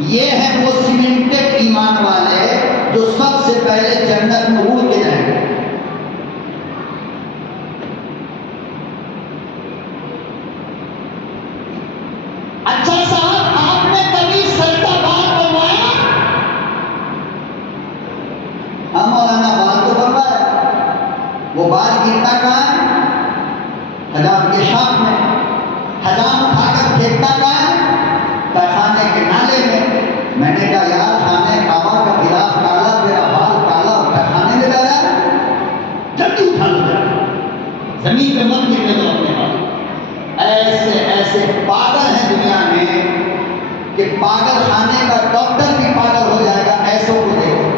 یہ ہے وہ سیمنٹڈ ایمان والے جو سب سے پہلے جنت میں اڑ کے جائیں گے. اچھا صاحب آپ نے کبھی سجدہ بال بنوایا؟ ہم مولانا بال تو بنوایا. وہ بال گرتا کہاں ہے؟ حجام کے شاپ میں. حجام اٹھا کر پھینکتا کہاں ہے؟ خانے کے نالے میں. میں نے کہا یار خانے کعبہ کا غلاف کالا، میرا بال کالا اور خانے میں ڈالا ہے، جلدی اٹھا لو، زمین پہ مت گرنے دو اپنے بال. ایسے ایسے پاگل ہیں دنیا میں کہ پاگل خانے کا ڈاکٹر بھی پاگل ہو جائے گا. ایسوں کو دیکھو.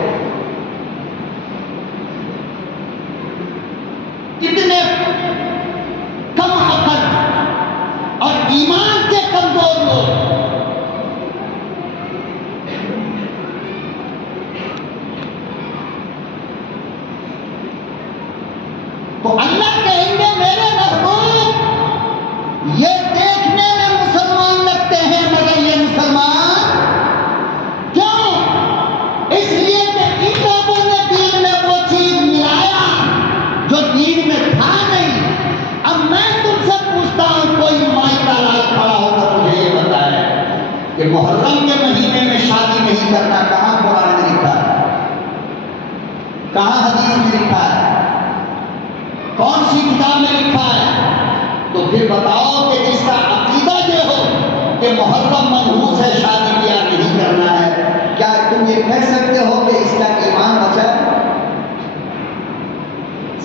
کہاں حدیث میں لکھا ہے؟ کون سی کتاب میں لکھا ہے؟ تو پھر بتاؤ کہ جس کا عقیدہ یہ ہو کہ محرم منحوس ہے، شادی بیاہ نہیں کرنا ہے، کیا تم یہ کہہ سکتے ہو کہ اس کا ایمان بچا؟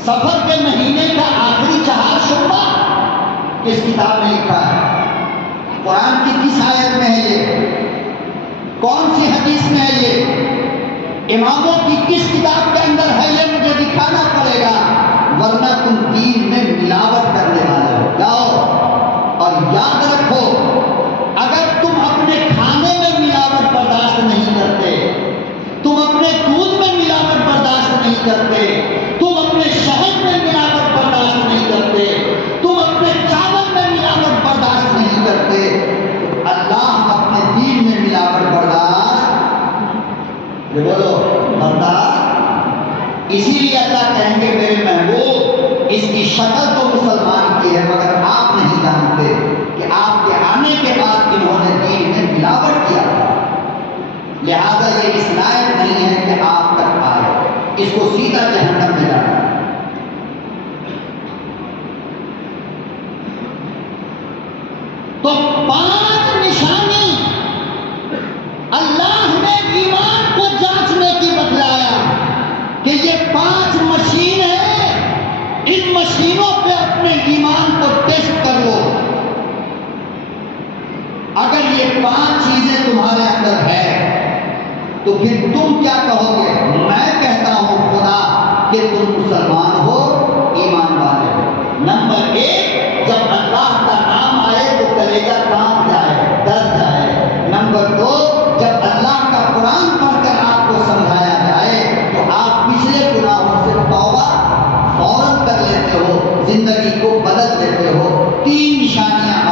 سفر کے مہینے کا آخری 4 شعبہ کس کتاب میں لکھا ہے؟ قرآن کی کس آیت میں ہے یہ؟ کون سی حدیث میں ہے یہ؟ اماموں کی کس کتاب کے اندر ہے یہ مجھے دکھانا پڑے گا، ورنہ تم دین میں ملاوٹ کرنے والے ہو جاؤ۔ اور یاد رکھو، اگر تم اپنے کھانے میں ملاوٹ برداشت نہیں کرتے، تم اپنے دودھ میں ملاوٹ برداشت نہیں کرتے، تم اپنے شہد میں ملاوٹ برداشت نہیں کرتے، تم اپنے چاول میں ملاوٹ برداشت نہیں کرتے، تو اللہ اپنے دین میں ملاوٹ برداشت بولو برداشت۔ اسی لیے اللہ کہیں گے میرے محبوب اس کی شکل تو مسلمان کی ہے، مگر آپ نہیں جانتے کہ آپ کے آنے کے بعد انہوں نے دین میں ملاوٹ کیا تھا، لہذا یہ اس لائق نہیں ہے کہ آپ تک آئے، اس کو سیدھا جہنم میں جانا۔ تو 5 نشانی اللہ نے ایمان کو جانچنے کی بتلایا کہ یہ 5 مشین ہے، ان مشینوں پہ اپنے ایمان کو ٹیسٹ کر لو۔ اگر یہ 5 چیزیں تمہارے اندر ہے تو پھر تم کیا کہو گے؟ میں کہتا ہوں خدا کہ تم مسلمان ہو، ایمان والے ہو۔ نمبر 1، جب اللہ کا نام آئے تو کلیجہ کانپ جائے، ڈر جائے۔ نمبر 2، جب اللہ کا قرآن پڑھ کر آپ کو سمجھایا جائے تو آپ پچھلے گناہوں سے توبہ فوراً کر لیتے ہو، زندگی کو بدل لیتے ہو۔ 3 نشانیاں